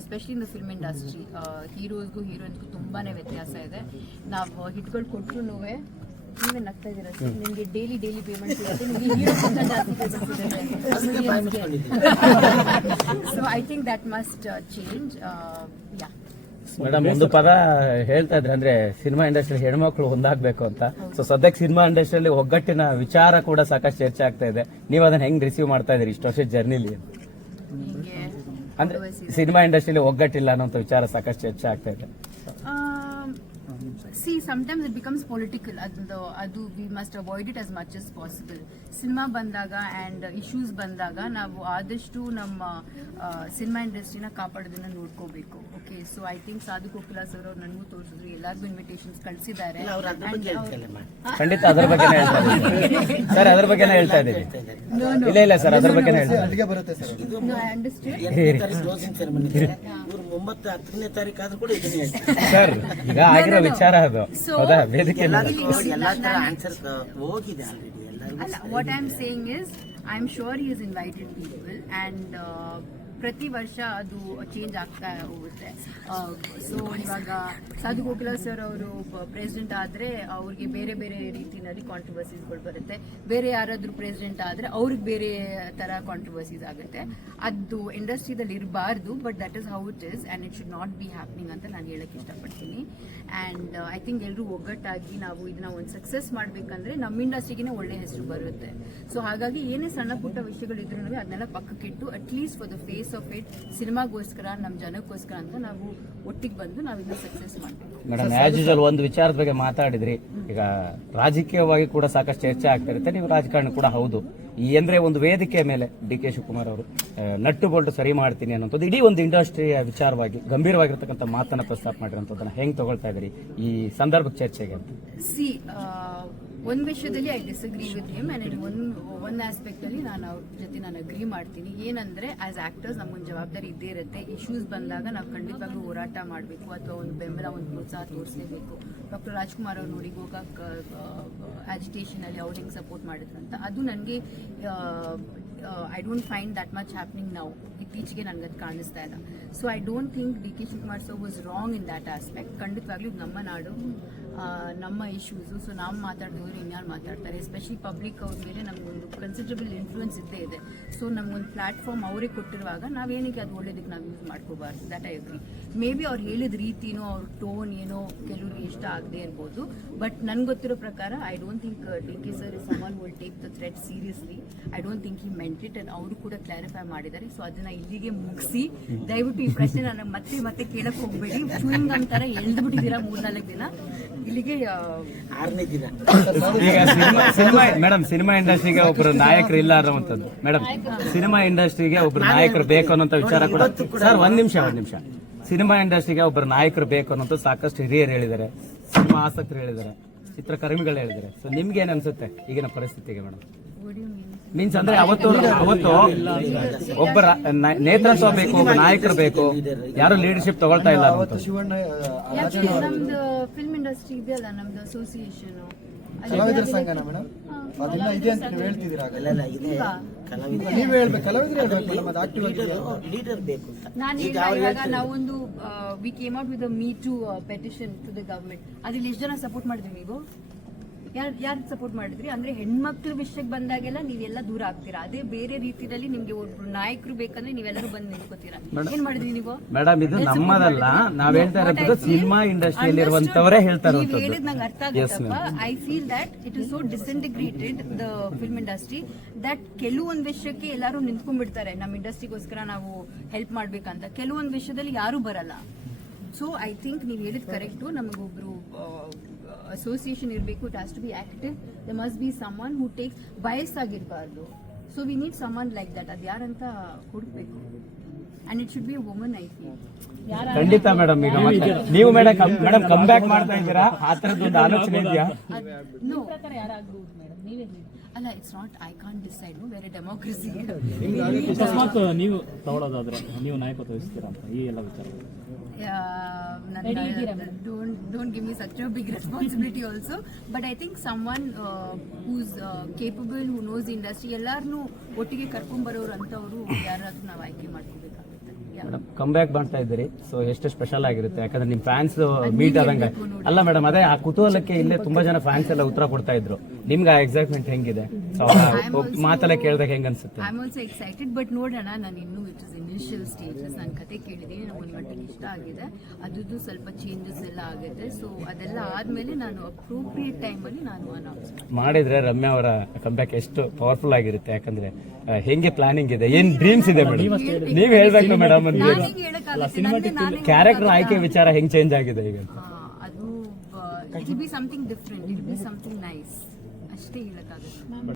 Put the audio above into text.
Especially in the film industry ಹೀರೋಸ್ಗೂ ಹೀರೋಯಿನ್ಸ್ಗೂ ತುಂಬಾ ವ್ಯತ್ಯಾಸ ಇದೆ. ನಾವು ಹಿಟ್ಗಳು ಕೊಟ್ಟರು ನೀವೇ ನಗ್ತಾ ಇದೀರ ನಿಮಗೆ daily daily payment so I think that must change yeah madam ಒಂದು ಪದ ಹೇಳ್ತಾ ಇದ್ರೆ ಅಂದ್ರೆ ಸಿನಿಮಾ ಇಂಡಸ್ಟ್ರಿ ಹೆಣ್ಮಕ್ಳು ಒಂದಾಗಬೇಕು ಅಂತ. ಸೊ ಸದ್ಯಕ್ಕೆ ಸಿನಿಮಾ ಇಂಡಸ್ಟ್ರಿಯಲ್ಲಿ ಒಗ್ಗಟ್ಟಿನ ವಿಚಾರ ಕೂಡ ಸಾಕಷ್ಟು ಚರ್ಚೆ ಆಗ್ತಾ ಇದೆ. ನೀವು ಅದನ್ನ ಹೆಂಗ್ ರಿಸೀವ್ ಮಾಡ್ತಾ ಇದೀರಿ ಇಷ್ಟು ವರ್ಷ ಜರ್ನಿಲಿ ಅಂದ್ರೆ ಸಿನಿಮಾ ಇಂಡಸ್ಟ್ರಿಯಲ್ಲಿ ಒಗ್ಗಟ್ಟಿಲ್ಲ ಅನ್ನೋ ವಿಚಾರ ಸಾಕಷ್ಟು ಚರ್ಚೆ ಆಗ್ತಾ ಇದೆ see sometimes it becomes political ಅದು ಅದು we must avoid it as much as possible cinema ಬಂದಾಗ ಆ್ಯಂಡ್ ಇಶ್ಯೂಸ್ ಬಂದಾಗ ನಾವು ಆದಷ್ಟು ನಮ್ಮ ಸಿನಿಮಾ ಇಂಡಸ್ಟ್ರಿನ ಕಾಪಾಡೋದನ್ನ ನೋಡ್ಕೋಬೇಕು. ಓಕೆ ಸೊ ಐ ಥಿಂಕ್ ಸಾಧು ಕೋಕಿಲಾ ಸರ್ ಅವ್ರು ನನಗೂ ತೋರಿಸಿದ್ರು. ಎಲ್ಲರಿಗೂ ಇನ್ವಿಟೇಷನ್ಸ್ ಕಳಿಸಿದ್ದಾರೆ. ಖಂಡಿತ ಅದ್ರ ಬಗ್ಗೆ ಸರ್ ಅದ್ರ ಬಗ್ಗೆ ಹೇಳ್ತಾ ಇದ್ದೀನಿ ಇಲ್ಲ ಇಲ್ಲ ಸರ್ ಅದ್ರ ಬಗ್ಗೆ ಒಂಬತ್ತು ಹತ್ತನೇ ತಾರೀಕು ಆದ್ರೂ ಕೂಡ ಸರ್ ಈಗ ಆಗಿರೋ ವಿಚಾರ ಅದು. So, ಹೌದಾ ವೇದಿಕೆ ಎಲ್ಲದಕ್ಕೂ ನೋಡಿ ಎಲ್ಲಾ ತರ ಆನ್ಸರ್ ಹೋಗಿದೆ ಆಲ್ರೆಡಿ ಎಲ್ಲರಿಗೂ ಅಲ್ಲ what I am saying is I am sure he is invited people uh, ಪ್ರತಿ ವರ್ಷ ಅದು ಚೇಂಜ್ ಆಗ್ತಾ ಹೋಗುತ್ತೆ. ಸೊ ಇವಾಗ ಸಾಧು ಗೋಕುಲ ಸರ್ ಅವರು ಪ್ರೆಸಿಡೆಂಟ್ ಆದರೆ ಅವ್ರಿಗೆ ಬೇರೆ ಬೇರೆ ರೀತಿಯಲ್ಲಿ ಕಾಂಟ್ರವರ್ಸೀಸ್ಗಳು ಬರುತ್ತೆ. ಬೇರೆ ಯಾರಾದರೂ ಪ್ರೆಸಿಡೆಂಟ್ ಆದರೆ ಅವ್ರಿಗೆ ಬೇರೆ ಥರ ಕಾಂಟ್ರವರ್ಸೀಸ್ ಆಗುತ್ತೆ. ಅದು ಇಂಡಸ್ಟ್ರಿದಲ್ಲಿ ಇರಬಾರ್ದು but that is how it is and it should not be happening ಅಂತ ನಾನು ಹೇಳಕ್ಕೆ ಇಷ್ಟಪಡ್ತೀನಿ. ಆ್ಯಂಡ್ ಐ ಥಿಂಕ್ ಎಲ್ಲರೂ ಒಗ್ಗಟ್ಟಾಗಿ ನಾವು ಇದನ್ನ ಒಂದು ಸಕ್ಸಸ್ ಮಾಡಬೇಕಂದ್ರೆ ನಮ್ಮ ಇಂಡಸ್ಟ್ರಿಗೆ ಒಳ್ಳೆ ಹೆಸರು ಬರುತ್ತೆ. ಸೊ ಹಾಗಾಗಿ ಏನೇ ಸಣ್ಣ ಪುಟ್ಟ ವಿಷಯಗಳಿದ್ರು ಅದನ್ನೆಲ್ಲ ಪಕ್ಕಕ್ಕಿಟ್ಟು at least for the face of it ಸಿನಿಮಾಗೋಸ್ಕರ ನಮ್ಮ ಜನಕ್ಕೋಸ್ಕರ ಅಂತ ನಾವು ಒಟ್ಟಿಗೆ ಬಂದು ನಾವು ಇದನ್ನ ಸಕ್ಸಸ್ ಮಾಡ್ತೀವಿ ಮೇಡಮ್ ಆಸ್ ಯೂಶಲ್ ಒಂದು ವಿಚಾರದ ಬಗ್ಗೆ ಮಾತಾಡಿದ್ರಿ. ಈಗ ರಾಜಕೀಯವಾಗಿ ಕೂಡ ಸಾಕಷ್ಟು ಚರ್ಚೆ ಆಗ್ತಾ ಇರುತ್ತೆ. ನೀವು ರಾಜಕಾರಣ ಕೂಡ ಹೌದು. ಈ ಅಂದ್ರೆ ಒಂದು ವೇದಿಕೆ ಮೇಲೆ ಡಿ ಕೆ ಶಿವಕುಮಾರ್ ಅವರು ನಟ್ಟು ಬೋಲ್ಟ್ ಸರಿ ಮಾಡ್ತೀನಿ ಅನ್ನೋದು ಇಡೀ ಒಂದು ಇಂಡಸ್ಟ್ರಿಯ ವಿಚಾರವಾಗಿ ಗಂಭೀರವಾಗಿರ್ತಕ್ಕಂಥ ಮಾತನ್ನ ಪ್ರಸ್ತಾಪ ಮಾಡಿರೋಂಥದ್ದನ್ನ ಹೆಂಗ್ ತಗೊಳ್ತಾ ಇದ್ರಿ ಈ ಸಂದರ್ಭಕ್ಕೆ ಚರ್ಚೆಗೆ ಅಂತ? ಸಿ ಒಂದು ವಿಷಯದಲ್ಲಿ I disagree with him and ಒಂದು ಒಂದು ಆಸ್ಪೆಕ್ಟಲ್ಲಿ ನಾನು ಅವ್ರ ಜೊತೆ ನಾನು ಅಗ್ರಿ ಮಾಡ್ತೀನಿ. ಏನಂದರೆ ಆ್ಯಸ್ ಆ್ಯಕ್ಟರ್ಸ್ ನಮಗೊಂದು ಜವಾಬ್ದಾರಿ ಇದ್ದೇ ಇರುತ್ತೆ. ಇಶ್ಯೂಸ್ ಬಂದಾಗ ನಾವು ಖಂಡಿತವಾಗ್ಲೂ ಹೋರಾಟ ಮಾಡಬೇಕು ಅಥವಾ ಒಂದು ಬೆಂಬಲ, ಒಂದು ಪ್ರೋತ್ಸಾಹ ತೋರಿಸಲೇಬೇಕು. ಡಾಕ್ಟರ್ ರಾಜ್ಕುಮಾರ್ ಅವ್ರು ನೋಡಿ ಗೋಕಾಕ್ ಆಜಿಟೇಷನಲ್ಲಿ ಅವ್ರು ಹೆಂಗೆ ಸಪೋರ್ಟ್ ಮಾಡಿದ್ರಂತ ಅದು ನನಗೆ I don't find that much happening ನಾವು ಇತ್ತೀಚೆಗೆ ಅದು ಕಾಣಿಸ್ತಾ ಇಲ್ಲ. So I don't think D K Shivakumar sir was wrong in that aspect ಖಂಡಿತವಾಗ್ಲೂ ನಮ್ಮ ನಾಡು. ನಮ್ಮ ಇಶ್ಯೂಸು ಸೊ ನಾವು ಮಾತಾಡ್ತಿದ್ರೆ ಇನ್ಯಾರು ಮಾತಾಡ್ತಾರೆ? ಎಸ್ಪೆಷಲಿ ಪಬ್ಲಿಕ್ ಅವ್ರ ಮೇಲೆ ನಮಗೊಂದು ಕನ್ಸಿಡರಬಲ್ ಇನ್ಫ್ಲೂಯೆನ್ಸ್ ಇದ್ದೇ ಇದೆ. ಸೊ ನಮಗೊಂದು ಪ್ಲಾಟ್ಫಾರ್ಮ್ ಅವರೇ ಕೊಟ್ಟಿರುವಾಗ ನಾವೇನಕ್ಕೆ ಅದು ಒಳ್ಳೇದಕ್ಕೆ ನಾವು ಯೂಸ್ ಮಾಡ್ಕೋಬಾರ್ದು? That I agree maybe ಅವ್ರು ಹೇಳಿದ ರೀತಿನೋ, ಅವ್ರ ಟೋನ್ ಏನೋ ಕೆಲವ್ರಿಗೆ ಇಷ್ಟ ಆಗದೆ ಇರ್ಬೋದು. ಬಟ್ ನನ್ಗೆ ಗೊತ್ತಿರೋ ಪ್ರಕಾರ I don't think D K sir summon will take the threat seriously I don't think he meant it and ಅವರು ಕೂಡ ಕ್ಲಾರಿಫೈ ಮಾಡಿದ್ದಾರೆ. ಸೊ ಅದನ್ನ ಇಲ್ಲಿಗೆ ಮುಗಿಸಿ, ದಯವಿಟ್ಟು ಈ ಪ್ರಶ್ನೆ ನಾನು ಮತ್ತೆ ಮತ್ತೆ ಕೇಳಕ್ಕೆ ಹೋಗ್ಬೇಡಿ. ಚೂಯಿಂಗ್ ಅಂತಾರೆ ಎಳ್ದು ಬಿಟ್ಟಿದ್ದೀರಾ ಮೂರ್ನಾಲ್ಕು ದಿನ? ಇಲ್ಲಿಗೆ ಆರನೇ ದಿನ. ಸಿನಿಮಾ ಸಿನಿಮಾ ಮೇಡಮ್ ಸಿನಿಮಾ ಇಂಡಸ್ಟ್ರಿಗೆ ಒಬ್ರು ನಾಯಕರು ಇಲ್ಲ ಅನ್ನೋವಂಥದ್ದು. ಮೇಡಮ್ ಸಿನಿಮಾ ಇಂಡಸ್ಟ್ರಿಗೆ ಒಬ್ರು ನಾಯಕರು ಬೇಕು ಅನ್ನೋಂಥ ವಿಚಾರ ಕೂಡ ಸರ್ ಒಂದ್ ನಿಮಿಷ ಒಂದ್ ನಿಮಿಷ. ಸಿನಿಮಾ ಇಂಡಸ್ಟ್ರಿಗೆ ಒಬ್ರು ನಾಯಕರು ಬೇಕು ಅನ್ನೋದು ಸಾಕಷ್ಟು ಹಿರಿಯರು ಹೇಳಿದ್ದಾರೆ. ಸಿನಿಮಾ ಆಸಕ್ತರು ಹೇಳಿದ್ದಾರೆ. ಚಿತ್ರಕರ್ಮಿಗಳು ಹೇಳಿದ್ದಾರೆ. ಸೊ ನಿಮ್ಗೆ ಏನ್ ಅನ್ಸುತ್ತೆ ಈಗಿನ ಪರಿಸ್ಥಿತಿಗೆ ಮೇಡಮ್? ಮೀನ್ಸ್ ಅಂದ್ರೆ ಅವತ್ತು ಅವತ್ತು ಒಬ್ಬ ನೇತೃತ್ವ ಬೇಕು ಒಬ್ಬ ನಾಯಕರು ಬೇಕು ಯಾರು ಲೀಡರ್ಶಿಪ್ ತಗೊಳ್ತಾ ಇಲ್ಲ ನಮ್ದು ಫಿಲ್ಮ್ ಇಂಡಸ್ಟ್ರಿ ಇದೆಯಲ್ಲ ನಮ್ದು ಅಸೋಸಿಯೇಷನ್ ಕಲಾವಿದರ ಸಂಘನ ಮೇಡಮ್? ಅದೆಲ್ಲ ಇದೆ ಅಂತ ನೀವು ಹೇಳ್ತಿದ್ದೀರಾ ನೀವ್ ಹೇಳ್ಬೇಕು ಕಲಾವಿದರು ಹೇಳ್ಬೇಕು ಅದು ಆಕ್ಟಿವ್ ಆಗಿ ಲೀಡರ್ ಬೇಕು ಅಂತ. ನಾನು ಇವಾಗ ನಾವೊಂದು we came out with me too petition to the government ಅದ್ರಲ್ಲಿ ಎಷ್ಟು ಜನ ಸಪೋರ್ಟ್ ಮಾಡಿದ್ರಿ ನೀವು? ಯಾರು ಯಾರು ಸಪೋರ್ಟ್ ಮಾಡಿದ್ರಿ? ಅಂದ್ರೆ ಹೆಣ್ಮಕ್ಳ ವಿಷಯಕ್ಕೆ ಬಂದಾಗೆಲ್ಲ ನೀವೆಲ್ಲ ದೂರ ಆಗ್ತೀರಾ? ಅದೇ ಬೇರೆ ರೀತಿಯಲ್ಲಿ ನಿಮ್ಗೆ ಒಬ್ರು ನಾಯಕರು ಬೇಕಂದ್ರೆ ನೀವೆಲ್ಲರೂ ಬಂದು ನಿಂತ್ಕೋತೀರಾ? ಏನ್ ಮಾಡಿದ್ರಿ ನೀವು? ಮೇಡಮ್ ಇದು ನಮ್ಮದಲ್ಲ. ನಾವ್ ಹೇಳ್ತಾ ಇರೋದು ಸಿನಿಮಾ ಇಂಡಸ್ಟ್ರಿಯಲ್ಲಿ ಇರುವಂತವರೇ ಹೇಳ್ತಾ ಇರುವಂತದ್ದು ಹೇಳಿದ್ ನಂಗೆ ಅರ್ಥ ಆಗುತ್ತಪ್ಪ. I feel that it is so disintegrated the film industry that ಕೆಲವೊಂದು ವಿಷಯಕ್ಕೆ ಎಲ್ಲರೂ ನಿಂತ್ಕೊಂಡ್ಬಿಡ್ತಾರೆ. ನಮ್ಮ ಇಂಡಸ್ಟ್ರಿಗೋಸ್ಕರ ನಾವು ಹೆಲ್ಪ್ ಮಾಡ್ಬೇಕಂತ. ಕೆಲವೊಂದು ವಿಷಯದಲ್ಲಿ ಯಾರು ಬರಲ್ಲ. ಸೊ ಐ ಥಿಂಕ್ ನೀವು ಹೇಳಿದ್ ಕರೆಕ್ಟು ನಮಗೊಬ್ರು ಅಸೋಸಿಯೇಷನ್ ಇರಬೇಕು it has to be active the must be someone who takes ಬಯಸ್ಸಾಗಿರಬಾರ್ದು so we need someone like that ಅದು ಯಾರಂತ ಹುಡುಕ್ಬೇಕು. And it should be woman I feel ಖಂಡಿತ ಮೇಡಮ್ ಈಗ ಮತ್ತೆ ನೀವು ಮೇಡಮ್ ಮೇಡಮ್ ಕಮ್ ಬ್ಯಾಕ್ ಮಾಡ್ತಾ ಇದ್ದೀರಾ? ಆ ತರದ್ದು ಒಂದು ಆಲೋಚನೆ ಇದೆಯಾ? ಅಲ್ಲ it's not I can't decide ಬೇರೆ ಡೆಮೋಕ್ರಸಿ ಅಕಸ್ಮಾತ್ ನೀವು ತಗೊಳ್ಳೋದಾದ್ರೆ ನೀವು ನಾಯಕತ್ವ ವಹಿಸ್ತೀರಾ ಅಂತ ಈ ಎಲ್ಲ ವಿಚಾರ don't give me such a big responsibility also. But i think someone uh, who's uh, capable who knows the industry ellarnu ಒಟ್ಟಿಗೆ karkon ಬರೋರು ಅಂತವರು ಯಾರಾದ್ರೂ ನಾವು ಆಯ್ಕೆ ಮಾಡ್ಕೋಬೇಕಾಗುತ್ತೆ. ಮೇಡಮ್ ಕಮ್ ಬ್ಯಾಕ್ ಮಾಡ್ತಾ ಇದ್ದೀರಿ. ಸೊ ಎಷ್ಟು ಸ್ಪೆಷಲ್ ಆಗಿರುತ್ತೆ. ಯಾಕಂದ್ರೆ ನಿಮ್ ಫ್ಯಾನ್ಸ್ ಮೀಟ್ ಆದಂಗೆ. ಅಲ್ಲ ಮೇಡಮ್ ಅದೇ ಆ ಕುತೂಹಲಕ್ಕೆ ಇಲ್ಲೇ ತುಂಬಾ ಜನ ಫ್ಯಾನ್ಸ್ ಎಲ್ಲ ಉತ್ತರ ಕೊಡ್ತಾ ಇದ್ರು. ನಿಮ್ಗೆ ಆ ಎಕ್ಸೈಟ್ಮೆಂಟ್ ಹೆಂಗಿದೆ? ಸೊ ಮಾತೆಲ್ಲ ಕೇಳಿದಾಗ ಹೆಂಗ್ ಅನ್ಸುತ್ತೆ? I am also excited but ನೋಡೋಣ ನಾನು ಇನ್ನೂ ಇಟ್ ಇಸ್ ಇನಿಷಿಯಲ್ ಸ್ಟೇಜಸ್ ನಾನು ಕತೆ ಕೇಳಿದ್ದೀನಿ ನನಗೆ ಮಟ್ಟಿಗೆ ಇಷ್ಟ ಆಗಿದೆ. ಅದ್ರದ್ದು ಸ್ವಲ್ಪ ಚೇಂಜಸ್ ಎಲ್ಲ ಆಗುತ್ತೆ. ಸೊ ಅದೆಲ್ಲ ಆದಮೇಲೆ ನಾನು ಅಪ್ರೋಪ್ರಿಯೇಟ್ ಟೈಮಲ್ಲಿ ನಾನು ಅನೌನ್ಸ್ ಮಾಡಿದ್ರೆ ರಮ್ಯಾ ಅವರ ಕಂಬ್ಯಾಕ್ ಎಷ್ಟು ಪವರ್ಫುಲ್ ಆಗಿರುತ್ತೆ. ಯಾಕಂದ್ರೆ ಆ, ಹೆಂಗೆ ಪ್ಲಾನಿಂಗ್ ಇದೆ? ಏನ್ ಡ್ರೀಮ್ಸ್ ಇದೆ ಮೇಡಮ್ ನೀವ್ ಹೇಳ್ಬೇಕು ಮೇಡಮ್ ನಾನೇ ಹೇಳಕ್ಕಾಗತ್ತೆ. ನಂದೇ ನಾನೇ ಕ್ಯಾರೆಕ್ಟರ್ ಆಯ್ಕೆ ವಿಚಾರ ಹೆಂಗ್ ಚೇಂಜ್ ಆಗಿದೆ ಈಗ? ಅದು it be something different it be something nice ಅಷ್ಟೇ ಹೇಳಕ್ಕಾಗತ್ತೆ